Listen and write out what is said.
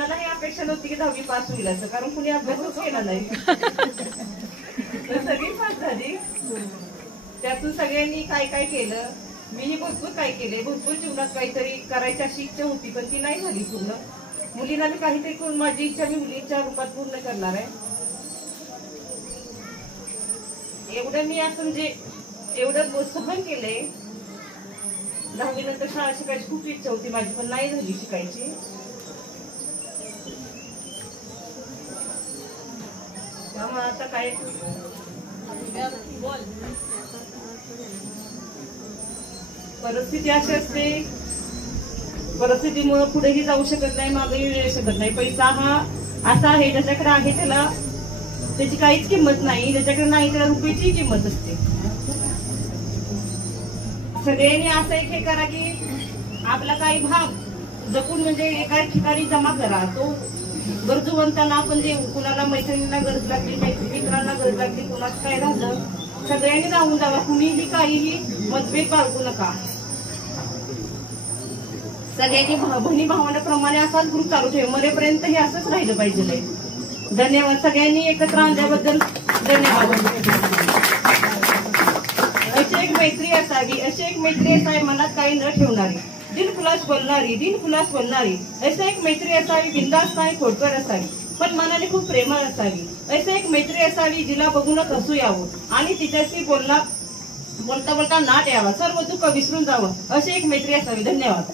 कुणाला ही अपेक्षा नव्हती की 10वी पास होईल असं, कारण कुणी अभ्यासच केला नाही. सगळी पास झाली. त्यातून सगळ्यांनी काय काय केलं. मीही भरपूर काय केले. भरपूर जीवनात काहीतरी करायची अशी इच्छा होती, पण ती नाही झाली पूर्ण. मुलींना मी काहीतरी करून माझी इच्छा मी मुलींच्या रूपात पूर्ण करणार आहे. एवढं मी असं म्हणजे एवढं सहन केलंय. 10वी नंतर शाळा शिकायची खूप इच्छा होती माझी, पण नाही झाली शिकायची. त्यामुळे आता काय परिस्थिती अशी असते, परिस्थितीमुळे पुढेही जाऊ शकत नाही, मागेही येऊ शकत नाही. पैसा हा असा आहे, ज्याच्याकडे आहे त्याला त्याची काहीच किंमत नाही, ज्याच्याकडे नाही त्याला रुपयाची किंमत असते. सगळ्यांनी असं एक हे करा की आपला काही भाग जपून म्हणजे एका ठिकाणी जमा करा. तो गरजूवंतांना आपण जे कुणाला मैत्रिणींना गरज लागली, मित्रांना गरज लागली, कुणाचं काय झालं, सगळ्यांनी राहून जावा. कुणीही काहीही मतभेद बाळगू नका. सगळ्यांनी बहिणी भावांप्रमाणे असाच ग्रुप चालू ठेव. मरेपर्यंत हे असंच राहिलं पाहिजे. धन्यवाद. सगळ्यांनी एकत्र आणल्याबद्दल धन्यवाद. अशी एक मैत्री असावी, अशी एक मैत्री असावी मनात काही न ठेवणारी, दिलखुलास बोलणारी. अशी एक मैत्री असावी, बिनधास्त नाही खोडकर असावी, पण मनाने खूप प्रेमळ असावी. अशी एक मैत्री असावी जिला बघूनच हसू यावं आणि तिच्याशी बोलता बोलता नाट यावा, सर्व दुःख विसरून जावं. अशी एक मैत्री असावी. धन्यवाद.